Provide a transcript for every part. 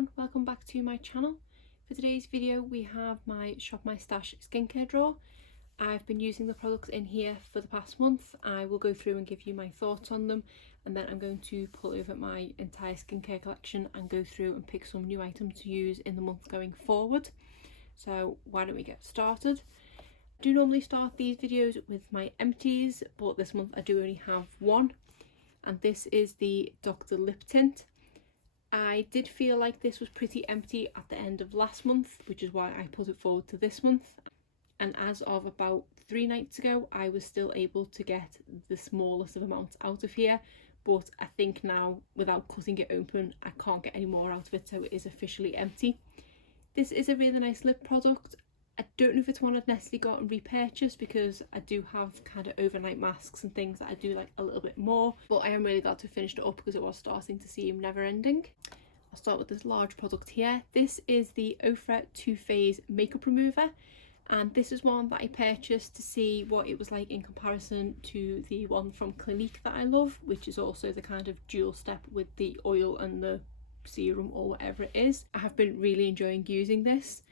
everyone, welcome back to my channel. For today's video we have my Shop My Stash skincare drawer. I've been using the products in here for the past month. I will go through and give you my thoughts on them, and then I'm going to pull over my entire skincare collection and go through and pick some new items to use in the month going forward. So why don't we get started? I do normally start these videos with my empties, but this month I do only have one, and this is the Dr. Lip Tint. I did feel like this was pretty empty at the end of last month, which is why I put it forward to this month. And as of about 3 nights ago, I was still able to get the smallest of amounts out of here. But I think now, without cutting it open, I can't get any more out of it, so it is officially empty. This is a really nice lip product. I don't know if it's one I'd necessarily go out and repurchase, because I do have kind of overnight masks and things that I do like a little bit more, but I am really glad to have finished it up because it was starting to seem never ending. I'll start with this large product here. This is the Ofra 2-phase makeup remover, and this is one that I purchased to see what it was like in comparison to the one from Clinique that I love, which is also the kind of dual step with the oil and the serum or whatever it is. I have been really enjoying using this.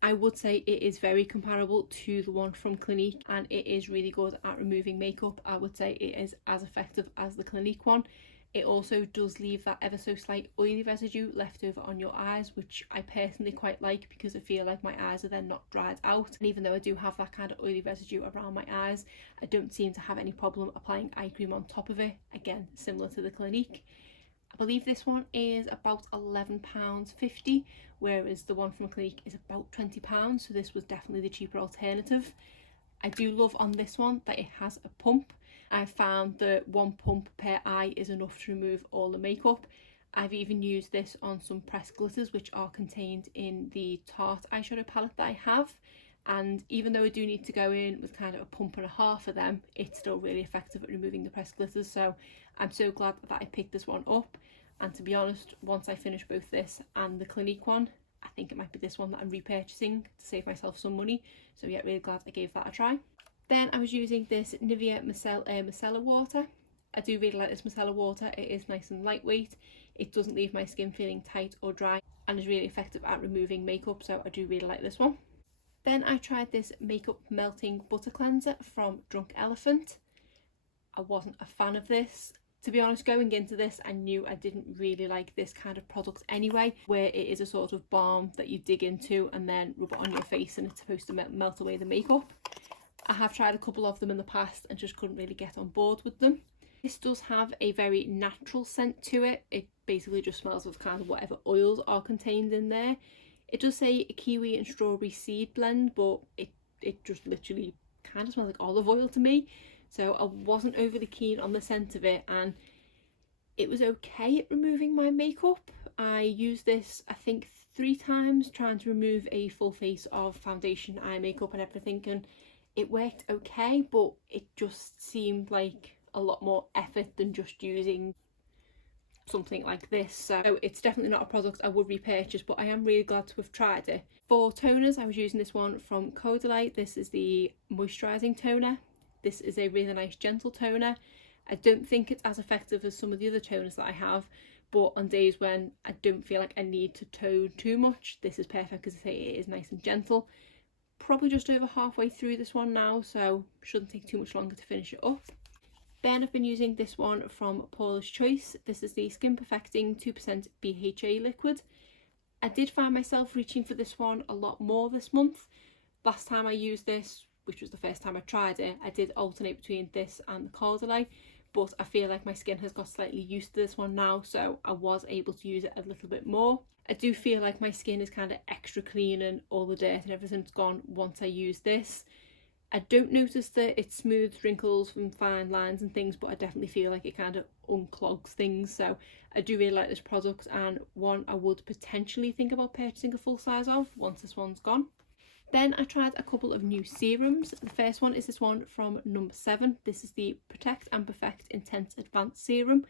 I would say it is very comparable to the one from Clinique, and it is really good at removing makeup. I would say it is as effective as the Clinique one. It also does leave that ever so slight oily residue left over on your eyes, which I personally quite like because I feel like my eyes are then not dried out. And even though I do have that kind of oily residue around my eyes, I don't seem to have any problem applying eye cream on top of it. Again, similar to the Clinique. I believe this one is about £11.50, whereas the one from Clinique is about £20, so this was definitely the cheaper alternative. I do love on this one that it has a pump. I found that 1 pump per eye is enough to remove all the makeup. I've even used this on some pressed glitters which are contained in the Tarte eyeshadow palette that I have, and even though I do need to go in with kind of a pump and a half of them, it's still really effective at removing the pressed glitters. So I'm so glad that I picked this one up, and to be honest, once I finish both this and the Clinique one, I think it might be this one that I'm repurchasing to save myself some money. So yeah, really glad I gave that a try. Then I was using this Nivea Micellar water. I do really like this micellar water. It is nice and lightweight. It doesn't leave my skin feeling tight or dry, and is really effective at removing makeup, so I do really like this one. Then I tried this makeup melting butter cleanser from Drunk Elephant. I wasn't a fan of this. To be honest, going into this, I knew I didn't really like this kind of product anyway, where it is a sort of balm that you dig into and then rub it on your face, and it's supposed to melt away the makeup. I have tried a couple of them in the past and just couldn't really get on board with them. This does have a very natural scent to it. It basically just smells of kind of whatever oils are contained in there. It does say a kiwi and strawberry seed blend, but it just literally kind of smells like olive oil to me. So I wasn't overly keen on the scent of it, and it was okay at removing my makeup. I used this I think 3 times trying to remove a full face of foundation, eye makeup and everything, and it worked okay, but it just seemed like a lot more effort than just using something like this. So it's definitely not a product I would repurchase, but I am really glad to have tried it. For toners, I was using this one from Codelight. This is the Moisturizing Toner. This is a really nice gentle toner. I don't think it's as effective as some of the other toners that I have, but on days when I don't feel like I need to tone too much, this is perfect because I say it is nice and gentle. Probably just over halfway through this one now, so shouldn't take too much longer to finish it up. Then I've been using this one from Paula's Choice. This is the Skin Perfecting 2% BHA liquid. I did find myself reaching for this one a lot more this month. Last time I used this, which was the first time I tried it, I did alternate between this and the Caudalie, but I feel like my skin has got slightly used to this one now, so I was able to use it a little bit more. I do feel like my skin is kind of extra clean and all the dirt and everything's gone once I use this. I don't notice that it smooths wrinkles and fine lines and things, but I definitely feel like it kind of unclogs things. So I do really like this product, and one I would potentially think about purchasing a full size of once this one's gone. Then I tried a couple of new serums. The first one is this one from number 7. This is the Protect and Perfect Intense Advanced Serum.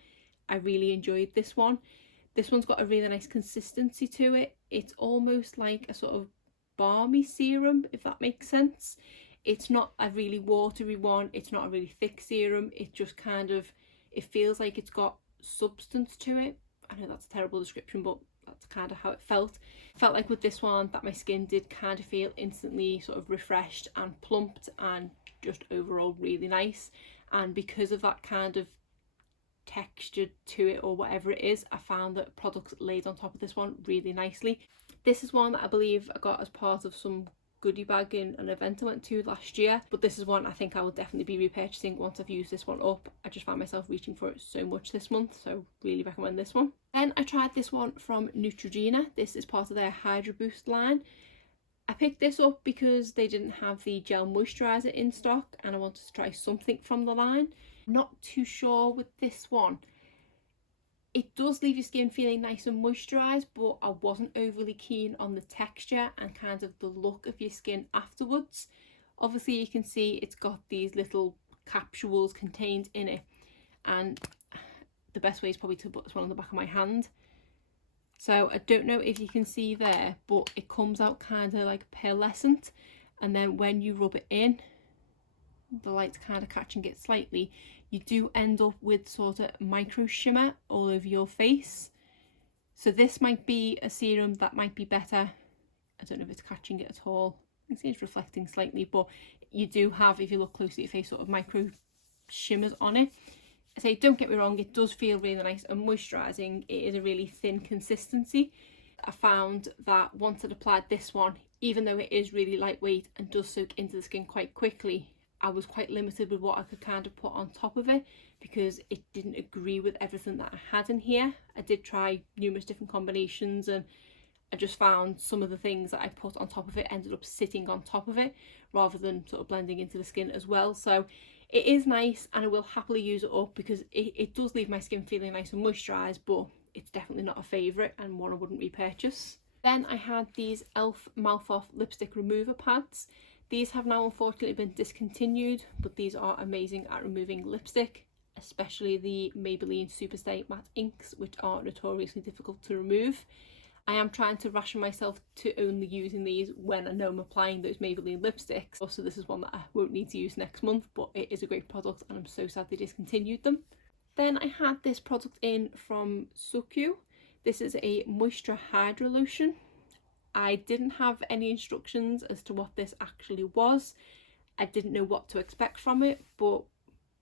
I really enjoyed this one. This one's got a really nice consistency to it. It's almost like a sort of balmy serum, if that makes sense. It's not a really watery one. It's not a really thick serum. It just kind of, it feels like it's got substance to it. I know that's a terrible description, but that's kind of how it felt. Felt like with this one that my skin did kind of feel instantly sort of refreshed and plumped and just overall really nice. And because of that kind of texture to it or whatever it is, I found that products laid on top of this one really nicely. This is one that I believe I got as part of some goodie bag in an event I went to last year, but this is one I think I will definitely be repurchasing once I've used this one up. I just found myself reaching for it so much this month, so really recommend this one. Then I tried this one from Neutrogena. This is part of their Hydra Boost line. I picked this up because they didn't have the gel moisturizer in stock and I wanted to try something from the line. I'm not too sure with this one. It does leave your skin feeling nice and moisturised, but I wasn't overly keen on the texture and kind of the look of your skin afterwards. Obviously you can see it's got these little capsules contained in it, and the best way is probably to put this one on the back of my hand. So I don't know if you can see there, but it comes out kind of like pearlescent, and then when you rub it in, the light's kind of catching it slightly, you do end up with sort of micro shimmer all over your face. So this might be a serum that might be better. I don't know if it's catching it at all. You can see it's reflecting slightly, but you do have, if you look closely at your face, sort of micro shimmers on it. I say, don't get me wrong, it does feel really nice and moisturising. It is a really thin consistency. I found that once I'd applied this one, even though it is really lightweight and does soak into the skin quite quickly, I was quite limited with what I could kind of put on top of it because it didn't agree with everything that I had in here. I did try numerous different combinations and I just found some of the things that I put on top of it ended up sitting on top of it rather than sort of blending into the skin as well. So it is nice and I will happily use it up because it does leave my skin feeling nice and moisturised, but it's definitely not a favourite and one I wouldn't repurchase. Then I had these e.l.f. Mouth Off Lipstick Remover Pads. These have now unfortunately been discontinued, but these are amazing at removing lipstick, especially the Maybelline Superstay Matte Inks, which are notoriously difficult to remove. I am trying to ration myself to only using these when I know I'm applying those Maybelline lipsticks. Also, this is one that I won't need to use next month, but it is a great product and I'm so sad they discontinued them. Then I had this product in from Suku. This is a Moisture Hydra Lotion. I didn't have any instructions as to what this actually was. I didn't know what to expect from it, but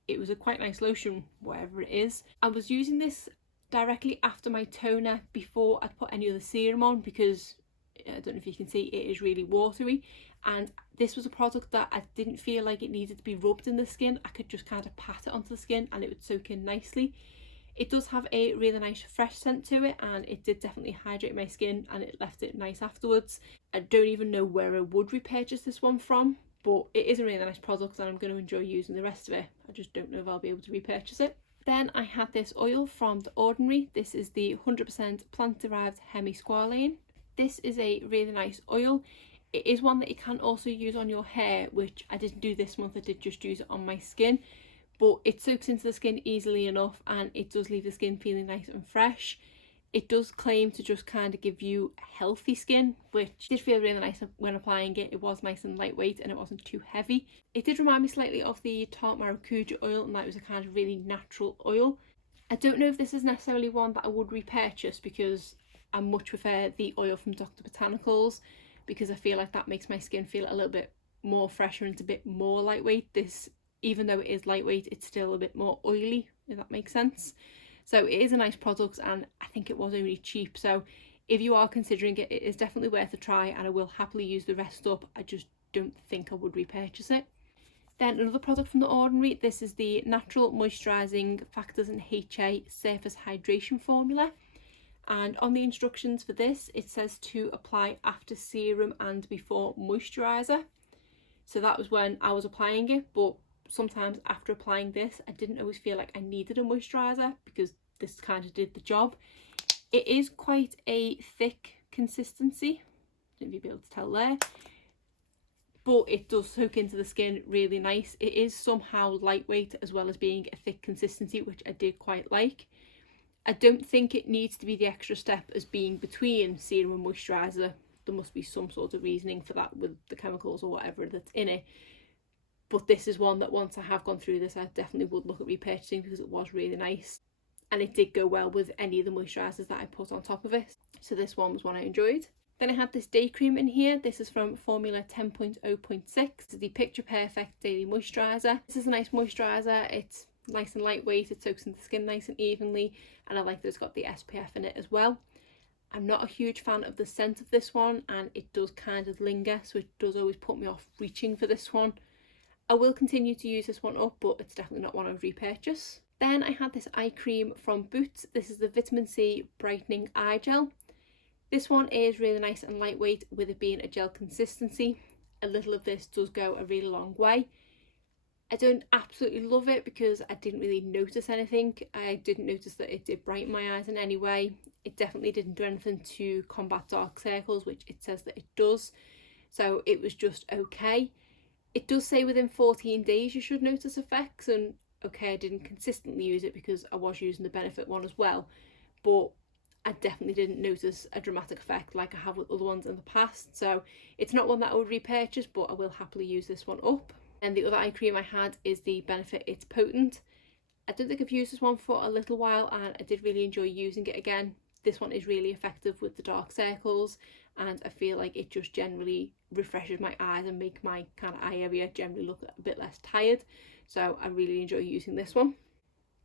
it was a quite nice lotion, whatever it is. I was using this directly after my toner before I'd put any other serum on because I don't know if you can see, it is really watery, and this was a product that I didn't feel like it needed to be rubbed in the skin. I could just kind of pat it onto the skin and it would soak in nicely. It does have a really nice fresh scent to it and it did definitely hydrate my skin and it left it nice afterwards. I don't even know where I would repurchase this one from, but it is a really nice product and I'm going to enjoy using the rest of it. I just don't know if I'll be able to repurchase it. Then I had this oil from The Ordinary. This is the 100% plant-derived hemisqualane. This is a really nice oil. It is one that you can also use on your hair, which I didn't do this month. I did just use it on my skin. But it soaks into the skin easily enough and it does leave the skin feeling nice and fresh. It does claim to just kind of give you healthy skin, which did feel really nice when applying it. It was nice and lightweight and it wasn't too heavy. It did remind me slightly of the Tarte Maracuja oil, and that was a kind of really natural oil. I don't know if this is necessarily one that I would repurchase because I much prefer the oil from Dr. Botanicals because I feel like that makes my skin feel a little bit more fresher and it's a bit more lightweight. This, even though it is lightweight, it's still a bit more oily, if that makes sense. So it is a nice product and I think it was only cheap. So if you are considering it, it is definitely worth a try and I will happily use the rest up. I just don't think I would repurchase it. Then another product from The Ordinary. This is the Natural Moisturising Factors and HA Surface Hydration Formula. And on the instructions for this, it says to apply after serum and before moisturiser. So that was when I was applying it, but sometimes after applying this I didn't always feel like I needed a moisturiser because this kind of did the job. It is quite a thick consistency, I don't know if you'll be able to tell there, but it does soak into the skin really nice. It is somehow lightweight as well as being a thick consistency, which I did quite like. I don't think it needs to be the extra step as being between serum and moisturiser. There must be some sort of reasoning for that with the chemicals or whatever that's in it. But this is one that once I have gone through this, I definitely would look at repurchasing because it was really nice. And it did go well with any of the moisturisers that I put on top of it. so this one was one I enjoyed. Then I had this day cream in here. This is from formula 10.0.6. This is the Picture Perfect Daily Moisturiser. This is a nice moisturiser. It's nice and lightweight, it soaks into the skin nice and evenly, and I like that it's got the SPF in it as well. I'm not a huge fan of the scent of this one, and it does kind of linger, so it does always put me off reaching for this one. I will continue to use this one up, but it's definitely not one I would repurchase. Then I had this eye cream from Boots. This is the Vitamin C Brightening Eye Gel. This one is really nice and lightweight, with it being a gel consistency. A little of this does go a really long way. I don't absolutely love it because I didn't really notice anything. I didn't notice that it did brighten my eyes in any way. It definitely didn't do anything to combat dark circles, which it says that it does. So it was just okay. It does say within 14 days you should notice effects, and okay, I didn't consistently use it because I was using the Benefit one as well, but I definitely didn't notice a dramatic effect like I have with other ones in the past. So it's not one that I would repurchase, but I will happily use this one up. And the other eye cream I had is the Benefit It's Potent. I don't think I've used this one for a little while, and I did really enjoy using it again. This one is really effective with the dark circles, and I feel like it just generally refreshes my eyes and make my kind of eye area generally look a bit less tired. So I really enjoy using this one.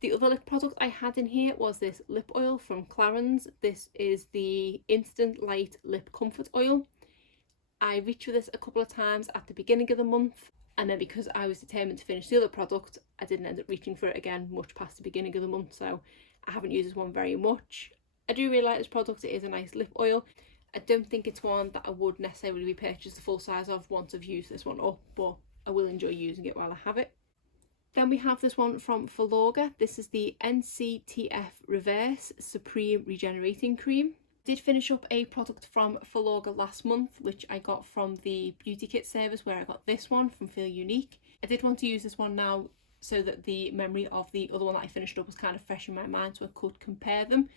The other lip product I had in here was this lip oil from Clarins. This is the Instant Light Lip Comfort Oil. I reached for this a couple of times at the beginning of the month, and then because I was determined to finish the other product, I didn't end up reaching for it again much past the beginning of the month, so I haven't used this one very much. I do really like this product. It is a nice lip oil. I don't think it's one that I would necessarily repurchase the full size of once I've used this one up, but I will enjoy using it while I have it. Then we have this one from Filorga. This is the Nctf Reverse Supreme Regenerating Cream. I did finish up a product from Filorga last month, which I got from the beauty kit service where I got this one from Feel Unique. I did want to use this one now so that the memory of the other one that I finished up was kind of fresh in my mind, so I could compare them.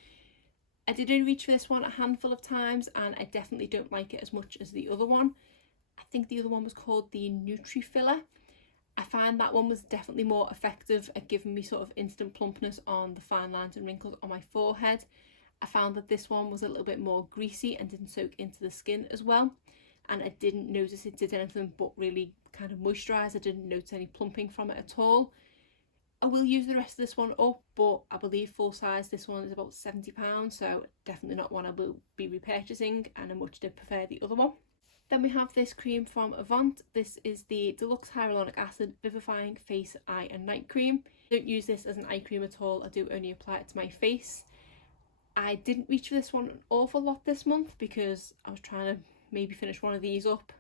I did only reach for this one a handful of times, and I definitely don't like it as much as the other one. I think the other one was called the Nutri Filler. I find that one was definitely more effective at giving me sort of instant plumpness on the fine lines and wrinkles on my forehead. I found that this one was a little bit more greasy and didn't soak into the skin as well, and I didn't notice it did anything but really kind of moisturise. I didn't notice any plumping from it at all. I will use the rest of this one up, but I believe full size this one is about £70, so definitely not one I will be repurchasing, and I much did prefer the other one. Then we have this cream from Avant. This is the Deluxe Hyaluronic Acid Vivifying Face, Eye and Night Cream. I don't use this as an eye cream at all. I do only apply it to my face. I didn't reach for this one an awful lot this month because I was trying to maybe finish one of these up.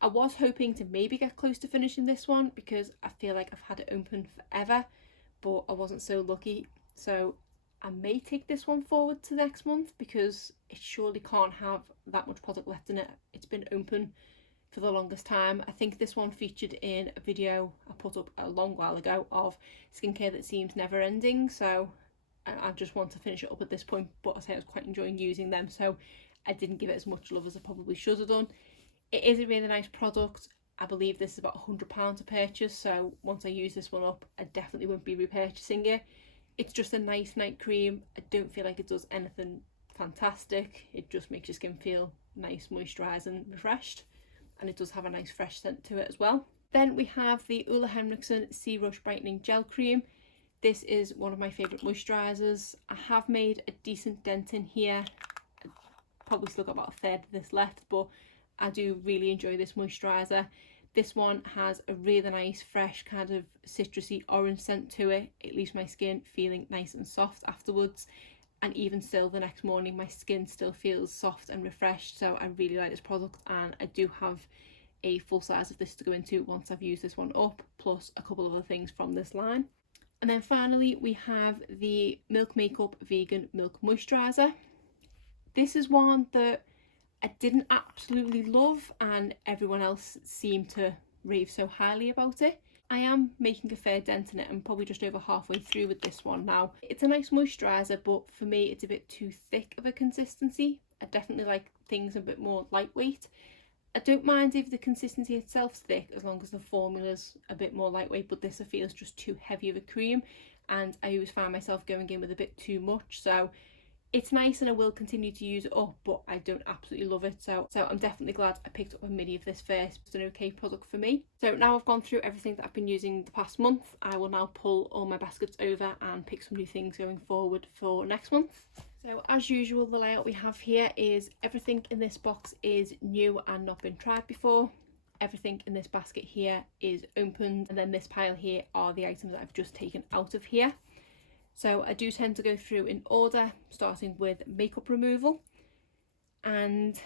I was hoping to maybe get close to finishing this one because I feel like I've had it open forever, but I wasn't so lucky. So I may take this one forward to next month because it surely can't have that much product left in it. It's been open for the longest time. I think this one featured in a video I put up a long while ago of skincare that seems never ending, so I just want to finish it up at this point, but I say I was quite enjoying using them, so I didn't give it as much love as I probably should have done. It is a really nice product. I believe this is about £100 to purchase, so once I use this one up, I definitely won't be repurchasing it. It's just a nice night cream. I don't feel like it does anything fantastic. It just makes your skin feel nice, moisturised and refreshed, and it does have a nice fresh scent to it as well. Then we have the Ole Henriksen C Brightening Gel Cream. This is one of my favourite moisturisers. I have made a decent dent in here. I've probably still got about a third of this left, but I do really enjoy this moisturiser. This one has a really nice, fresh, kind of citrusy orange scent to it. It leaves my skin feeling nice and soft afterwards. And even still, the next morning, my skin still feels soft and refreshed. So I really like this product, and I do have a full size of this to go into once I've used this one up, plus a couple of other things from this line. And then finally, we have the Milk Makeup Vegan Milk Moisturiser. This is one that I didn't absolutely love, and everyone else seemed to rave so highly about it. I am making a fair dent in it. I'm probably just over halfway through with this one now. It's a nice moisturiser, but for me it's a bit too thick of a consistency. I definitely like things a bit more lightweight. I don't mind if the consistency itself's thick as long as the formula's a bit more lightweight, but this I feel is just too heavy of a cream, and I always find myself going in with a bit too much. So It's nice and I will continue to use it up, but I don't absolutely love it. So I'm definitely glad I picked up a mini of this first. It's an okay product for me. So now I've gone through everything that I've been using the past month, I will now pull all my baskets over and pick some new things going forward for next month. So as usual, the layout we have here is everything in this box is new and not been tried before. Everything in this basket here is opened, and then this pile here are the items that I've just taken out of here. So I do tend to go through in order, starting with makeup removal. And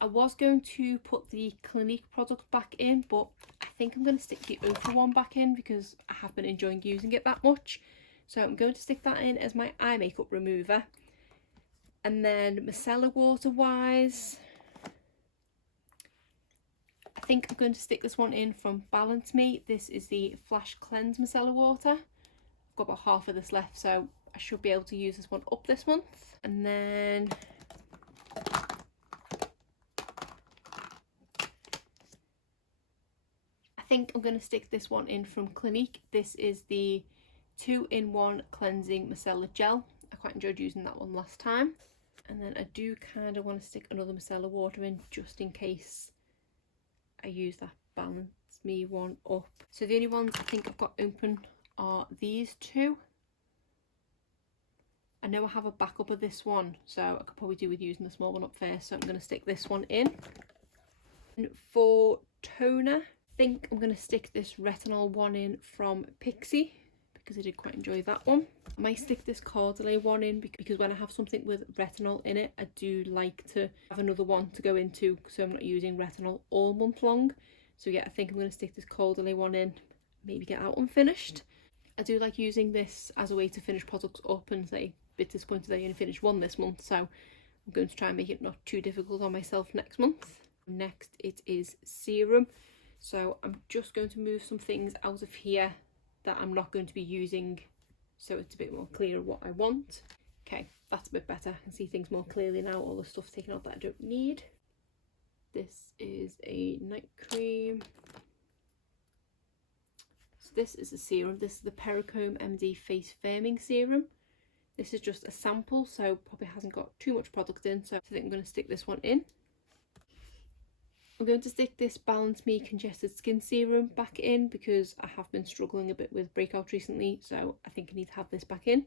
I was going to put the Clinique product back in, but I think I'm going to stick the Ofra one back in because I have been enjoying using it that much. So I'm going to stick that in as my eye makeup remover. And then micellar water wise, I think I'm going to stick this one in from Balance Me. This is the Flash Cleanse Micellar Water. I've got about half of this left, so I should be able to use this one up this month. And then I think I'm going to stick this one in from Clinique. This is the 2-in-1 Cleansing Micellar Gel. I quite enjoyed using that one last time. And then I do kind of want to stick another micellar water in just in case I use that Balance Me one up. So the only ones I think I've got open are these two. I know I have a backup of this one, so I could probably do with using the small one up first, so I'm going to stick this one in. And for toner, I think I'm going to stick this retinol one in from Pixi because I did quite enjoy that one. I might stick this Caudalie one in because when I have something with retinol in it, I do like to have another one to go into, so I'm not using retinol all month long. So yeah, I think I'm going to stick this Caudalie one in, maybe get that one finished. I do like using this as a way to finish products up, and say a bit disappointed I only finished one this month, so I'm going to try and make it not too difficult on myself next month. Next it is serum. So I'm just going to move some things out of here that I'm not going to be using, so it's a bit more clear what I want. Okay, that's a bit better. I can see things more clearly now, all the stuff taken out that I don't need. This is a night cream. So this is a serum. This is the Pericomb MD Face Firming Serum. This is just a sample, so probably hasn't got too much product in, so I think I'm going to stick this one in. I'm going to stick this Balance Me Congested Skin Serum back in because I have been struggling a bit with breakouts recently, so I think I need to have this back in.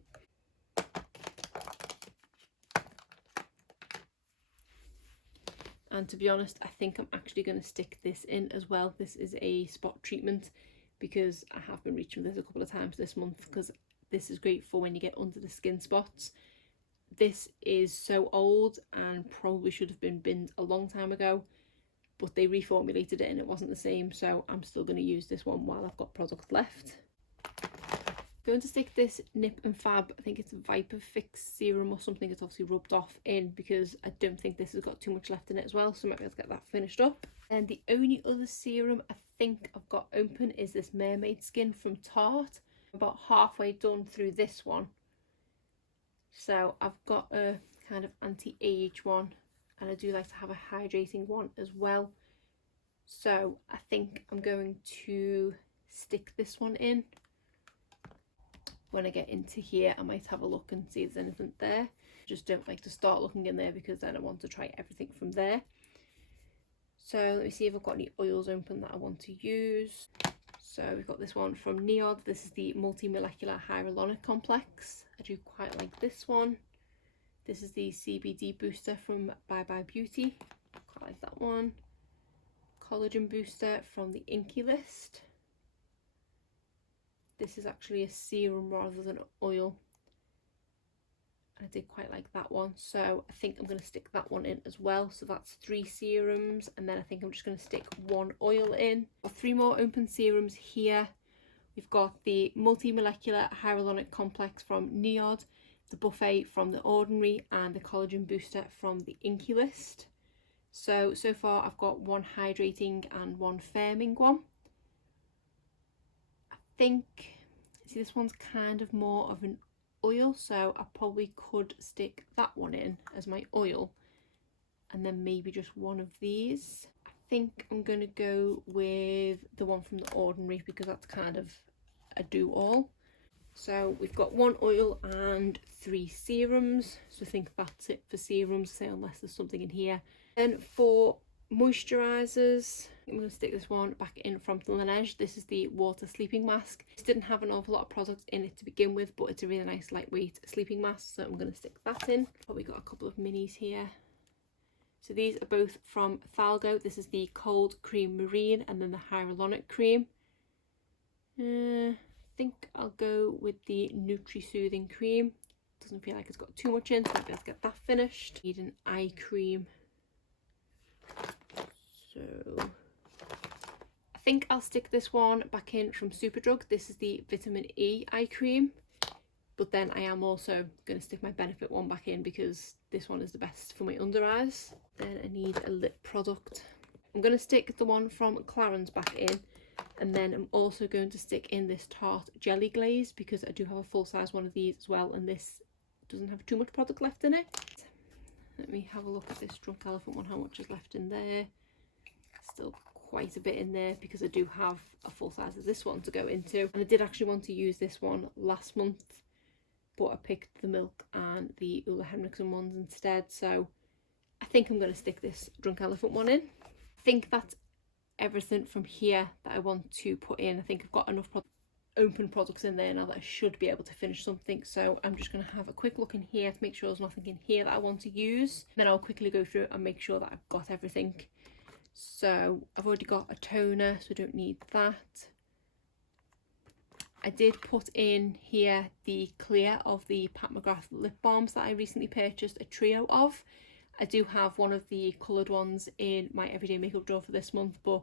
And to be honest, I think I'm actually going to stick this in as well. This is a spot treatment because I have been reaching this a couple of times this month, because this is great for when you get under the skin spots. This is so old and probably should have been binned a long time ago, but they reformulated it and it wasn't the same, so I'm still going to use this one while I've got product left. I'm going to stick this Nip and Fab, I think it's Viper Fix Serum or something, it's obviously rubbed off, in because I don't think this has got too much left in it as well, so I might be able to get that finished up. And the only other serum I think I've got open is this Mermaid Skin from Tarte. I'm about halfway done through this one. So I've got a kind of anti-age one, and I do like to have a hydrating one as well. So I think I'm going to stick this one in. When I get into here, I might have a look and see if there's anything there. Just don't like to start looking in there because then I want to try everything from there. So let me see if I've got any oils open that I want to use. So we've got this one from Neod. This is the Multi-Molecular Hyaluronic Complex. I do quite like this one. This is the CBD Booster from Bye Bye Beauty. Quite like that one. Collagen Booster from the Inky List. This is actually a serum rather than oil. I did quite like that one, so I think I'm going to stick that one in as well. So that's 3 serums, and then I think I'm just going to stick 1 oil in. 3 more open serums here. We've got the Multi-Molecular Hyaluronic Complex from Neod, the Buffet from The Ordinary, and the Collagen Booster from the Inky List. So far I've got 1 hydrating and 1 firming one. I think, see, this one's kind of more of an oil, so I probably could stick that one in as my oil, and then maybe just 1 of these. I think I'm going to go with the one from The Ordinary because that's kind of a do-all. So we've got 1 oil and 3 serums. So I think that's it for serums, say, unless there's something in here. Then for moisturizers, I'm going to stick this one back in from the Laneige. This is the water sleeping mask. This didn't have an awful lot of products in it to begin with, but it's a really nice lightweight sleeping mask, so I'm going to stick that in. But we got a couple of minis here. So these are both from Thalgo. This is the Cold Cream Marine and then the Hyaluronic Cream. I think I'll go with the Nutri Soothing Cream. Doesn't feel like it's got too much in, so maybe let's get that finished. Need an eye cream. So I think I'll stick this one back in from Superdrug. This is the Vitamin E eye cream, but then I am also going to stick my Benefit one back in because this one is the best for my under eyes. Then I need a lip product. I'm going to stick the one from Clarins back in, and then I'm also going to stick in this Tarte Jelly Glaze because I do have a full size one of these as well, and this doesn't have too much product left in it. Let me have a look at this Drunk Elephant one, how much is left in there. Still quite a bit in there because I do have a full size of this one to go into. And I did actually want to use this one last month, but I picked the Milk and the Ole Henriksen ones instead. So I think I'm going to stick this Drunk Elephant one in. I think that's everything from here that I want to put in. I think I've got enough open products in there now that I should be able to finish something. So I'm just going to have a quick look in here to make sure there's nothing in here that I want to use. Then I'll quickly go through it and make sure that I've got everything. So I've already got a toner, so I don't need that. I did put in here the clear of the Mcgrath Lip Balms that I recently purchased a trio of. I do have one of the coloured ones in my everyday makeup drawer for this month, but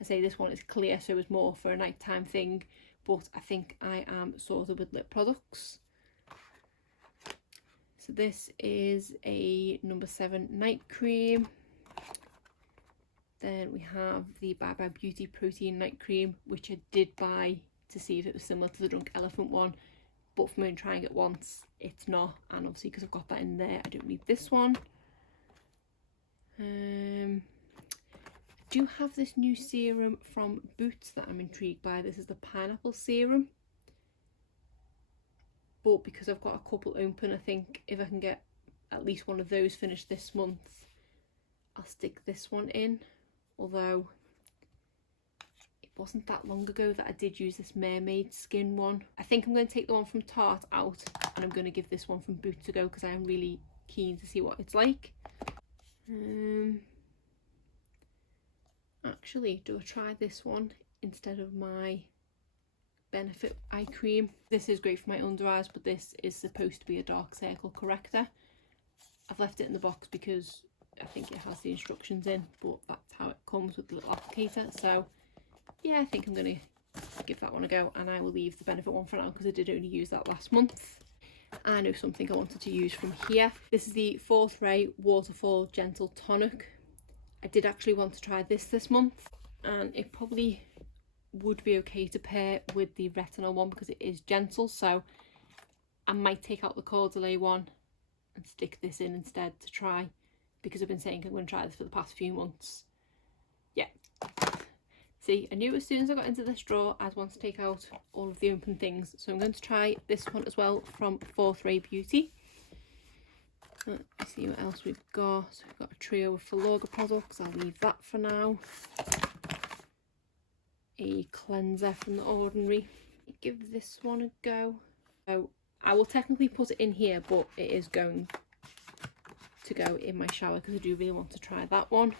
I say this one is clear, so it's more for a nighttime thing. But I think I am sorted with lip products. So this is a number 7 night cream. Then we have the Bye Bye Beauty Protein Night Cream, which I did buy to see if it was similar to the Drunk Elephant one, but from only trying it once, it's not. And obviously because I've got that in there, I don't need this one. I do have this new serum from Boots that I'm intrigued by. This is the Pineapple Serum. But because I've got a couple open, I think if I can get at least one of those finished this month, I'll stick this one in. Although it wasn't that long ago that I did use this mermaid skin one. I think I'm going to take the one from Tarte out and I'm going to give this one from Boots a go because I am really keen to see what it's like. Actually, do I try this one instead of my Benefit eye cream? This is great for my under eyes, but this is supposed to be a dark circle corrector. I've left it in the box because I think it has the instructions in, but that's how it comes with the little applicator. So yeah, I think I'm going to give that one a go, and I will leave the Benefit one for now because I did only use that last month. I know something I wanted to use from here. This is the 4th Ray Waterfall Gentle Tonic. I did actually want to try this month, and it probably would be okay to pair with the retinol one because it is gentle. So I might take out the Cordelay one and stick this in instead to try, because I've been saying I'm going to try this for the past few months. Yeah. See, I knew as soon as I got into this drawer I'd want to take out all of the open things. So I'm going to try this one as well from 4th Ray Beauty. Let's see what else we've got. So we've got a trio of Filorga products. I'll leave that for now. A cleanser from The Ordinary. Give this one a go. So I will technically put it in here, but it is going to go in my shower because I do really want to try that one.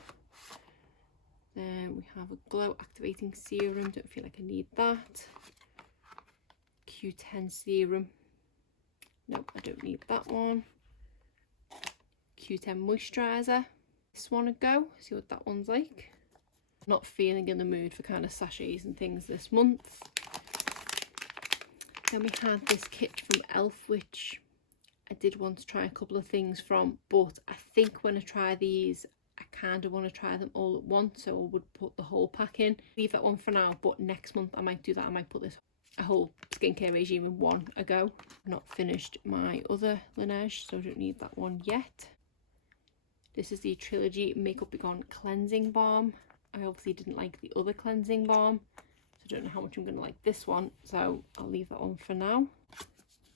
Then we have a glow activating serum. Don't feel like I need that. Q10 serum. Nope, I don't need that one. Q10 Moisturizer. This one a go. See what that one's like. Not feeling in the mood for kind of sachets and things this month. Then we had this kit from Elf, which I did want to try a couple of things from, but I think when I try these, I kind of want to try them all at once, so I would put the whole pack in. Leave that one for now, but next month I might do that. I might put this a whole skincare regime in one a go. I've not finished my other Laneige, so I don't need that one yet. This is the Trilogy Makeup Begone Cleansing Balm. I obviously didn't like the other cleansing balm, so I don't know how much I'm going to like this one, so I'll leave that on for now.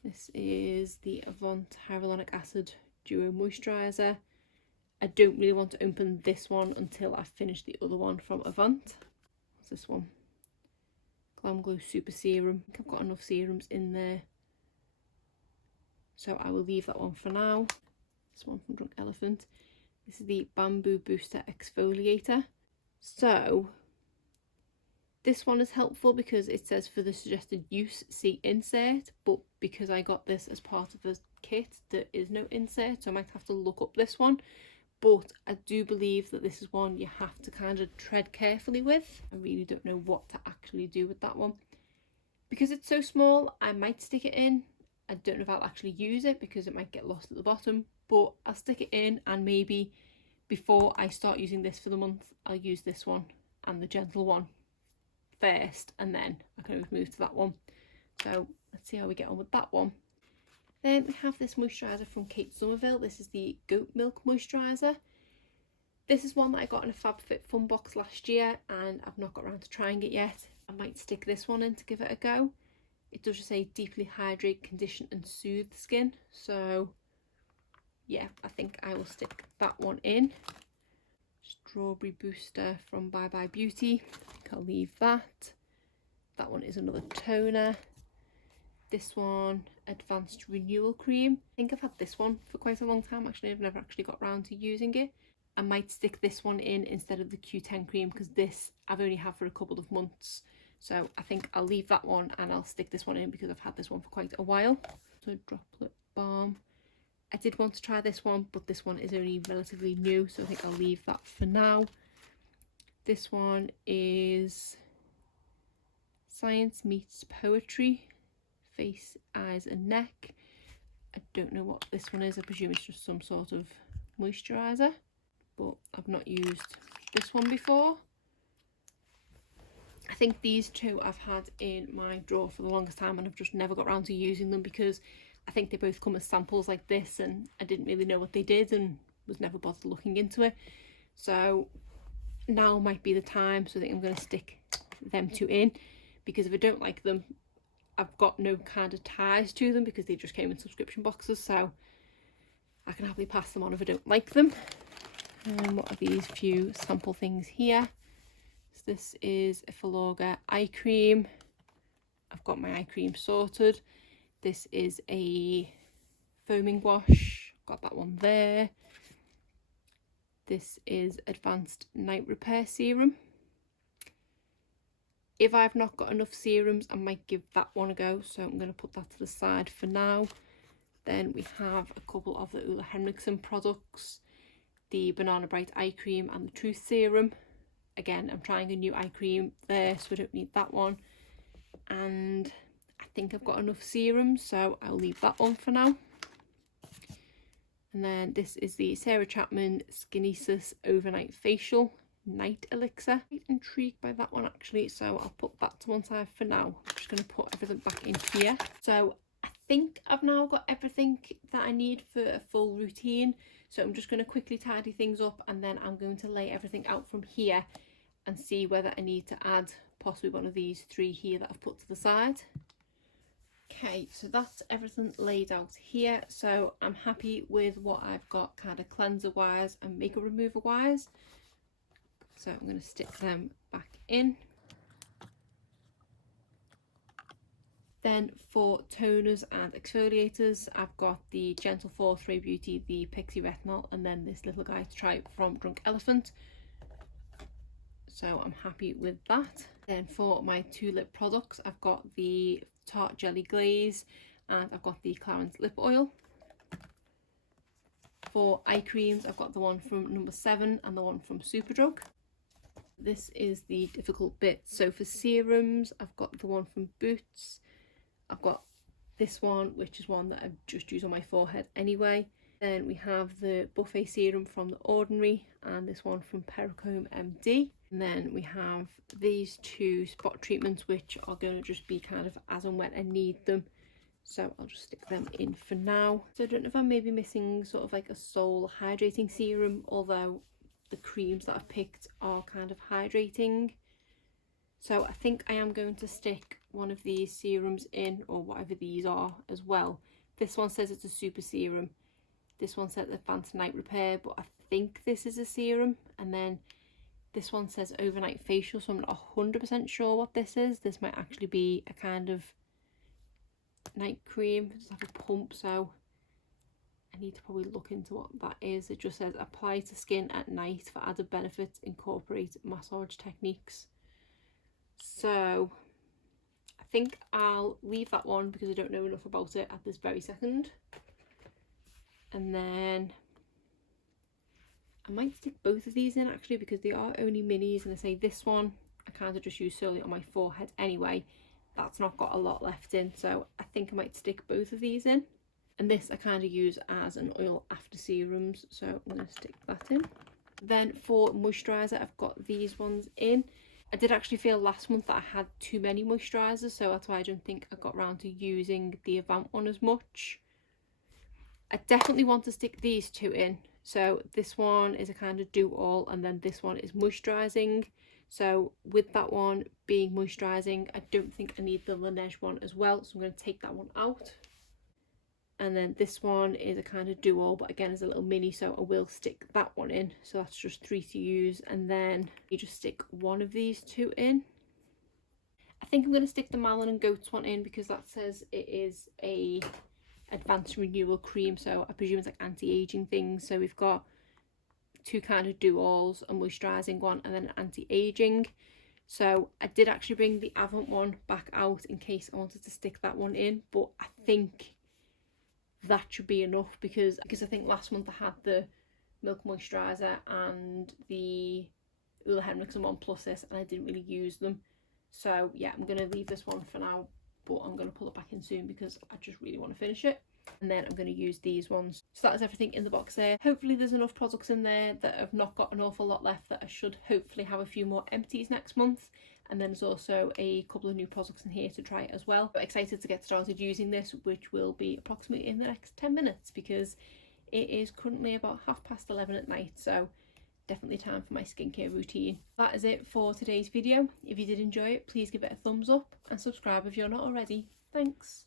This is the Avant Hyaluronic Acid Duo Moisturizer. I don't really want to open this one until I've finished the other one from Avant. What's this one? Glam Glow Super Serum. I think I've got enough serums in there, so I will leave that one for now. This one from Drunk Elephant. This is the Bamboo Booster Exfoliator. So this one is helpful because it says for the suggested use, see insert, but because I got this as part of a kit, there is no insert, so I might have to look up this one. But I do believe that this is one you have to kind of tread carefully with. I really don't know what to actually do with that one. Because it's so small, I might stick it in. I don't know if I'll actually use it because it might get lost at the bottom, but I'll stick it in, and maybe before I start using this for the month, I'll use this one and the gentle one first, and then I can always move to that one. So let's see how we get on with that one. Then we have this moisturiser from Kate Somerville. This is the Goat Milk Moisturiser. This is one that I got in a FabFitFun box last year, and I've not got around to trying it yet. I might stick this one in to give it a go. It does just say deeply hydrate, condition and soothe the skin. So yeah, I think I will stick that one in. Strawberry Booster from Bye Bye Beauty. I think I'll leave that. That one is another toner. This one, Advanced Renewal Cream. I think I've had this one for quite a long time. Actually, I've never actually got around to using it. I might stick this one in instead of the Q10 cream because this I've only had for a couple of months. So I think I'll leave that one and I'll stick this one in because I've had this one for quite a while. So Droplet Balm. I did want to try this one, but this one is only relatively new, so I think I'll leave that for now. This one is Science Meets Poetry. Face, eyes and neck. I don't know what this one is. I presume it's just some sort of moisturiser, but I've not used this one before. I think these two I've had in my drawer for the longest time, and I've just never got around to using them because I think they both come as samples like this, and I didn't really know what they did and was never bothered looking into it. So now might be the time, so I think I'm going to stick them two in, because if I don't like them, I've got no kind of ties to them because they just came in subscription boxes, so I can happily pass them on if I don't like them. And what are these few sample things here? So this is a Filorga eye cream. I've got my eye cream sorted. This is a foaming wash. Got that one there. This is Advanced Night Repair Serum. If I've not got enough serums, I might give that one a go, so I'm going to put that to the side for now. Then we have a couple of the Ole Henriksen products, the Banana Bright Eye Cream and the Truth Serum. Again, I'm trying a new eye cream there, so I don't need that one. And I think I've got enough serums, so I'll leave that one for now. And then this is the Sarah Chapman Skinesis Overnight Facial Night Elixir. I'm intrigued by that one actually, so I'll put that to one side for now. I'm just going to put everything back in here. So I think I've now got everything that I need for a full routine, so I'm just going to quickly tidy things up, and then I'm going to lay everything out from here and see whether I need to add possibly one of these three here that I've put to the side. Okay, so that's everything laid out here, so I'm happy with what I've got kind of cleanser wise and makeup remover wise. So I'm going to stick them back in. Then for toners and exfoliators, I've got the Gentle Force Ray Beauty, the Pixie Retinol, and then this little guy to try from Drunk Elephant. So I'm happy with that. Then for my two lip products, I've got the Tarte Jelly Glaze and I've got the Clarins Lip Oil. For eye creams, I've got the one from Number 7 and the one from Superdrug. This is the difficult bit. So for serums, I've got the one from Boots. I've got this one, which is one that I've just used on my forehead anyway. Then we have the Buffet Serum from The Ordinary and this one from Perricombe MD. And then we have these two spot treatments, which are going to just be kind of as and when I need them. So I'll just stick them in for now. So I don't know if I'm maybe missing sort of like a Soul Hydrating Serum, although the creams that I've picked are kind of hydrating. So I think I am going to stick one of these serums in, or whatever these are, as well. This one says it's a super serum. This one says advanced night repair, but I think this is a serum. And then this one says overnight facial, so I'm not 100% sure what this is. This might actually be a kind of night cream. It's like a pump, so I need to probably look into what that is. It just says apply to skin at night for added benefits, incorporate massage techniques. So I think I'll leave that one because I don't know enough about it at this very second. And then I might stick both of these in actually, because they are only minis, and I say this one I kind of just use solely on my forehead anyway. That's not got a lot left in, so I think I might stick both of these in. And this I kind of use as an oil after serums, so I'm going to stick that in. Then for moisturiser, I've got these ones in. I did actually feel last month that I had too many moisturisers, so that's why I don't think I got around to using the Avant one as much. I definitely want to stick these two in. So this one is a kind of do-all, and then this one is moisturising. So with that one being moisturising, I don't think I need the Laneige one as well, so I'm going to take that one out. And then this one is a kind of do-all, but again is a little mini, so I will stick that one in. So that's just 3 to use, and then you just stick one of these two in. I think I'm going to stick the Malin and Goats one in because that says it is a advanced renewal cream, so I presume it's like anti-aging things. So we've got 2 kind of do-alls, a moisturising one and then an anti-aging. So I did actually bring the Avant one back out in case I wanted to stick that one in, but I think that should be enough because I think last month I had the Milk Moisturiser and the Ole Henriksen one plus this, and I didn't really use them. So yeah, I'm going to leave this one for now, but I'm going to pull it back in soon because I just really want to finish it. And then I'm going to use these ones. So that is everything in the box there. Hopefully there's enough products in there that have not got an awful lot left, that I should hopefully have a few more empties next month. And then there's also a couple of new products in here to try as well. I'm excited to get started using this, which will be approximately in the next 10 minutes because it is currently about 11:30 at night. So definitely time for my skincare routine. That is it for today's video. If you did enjoy it, please give it a thumbs up and subscribe if you're not already. Thanks.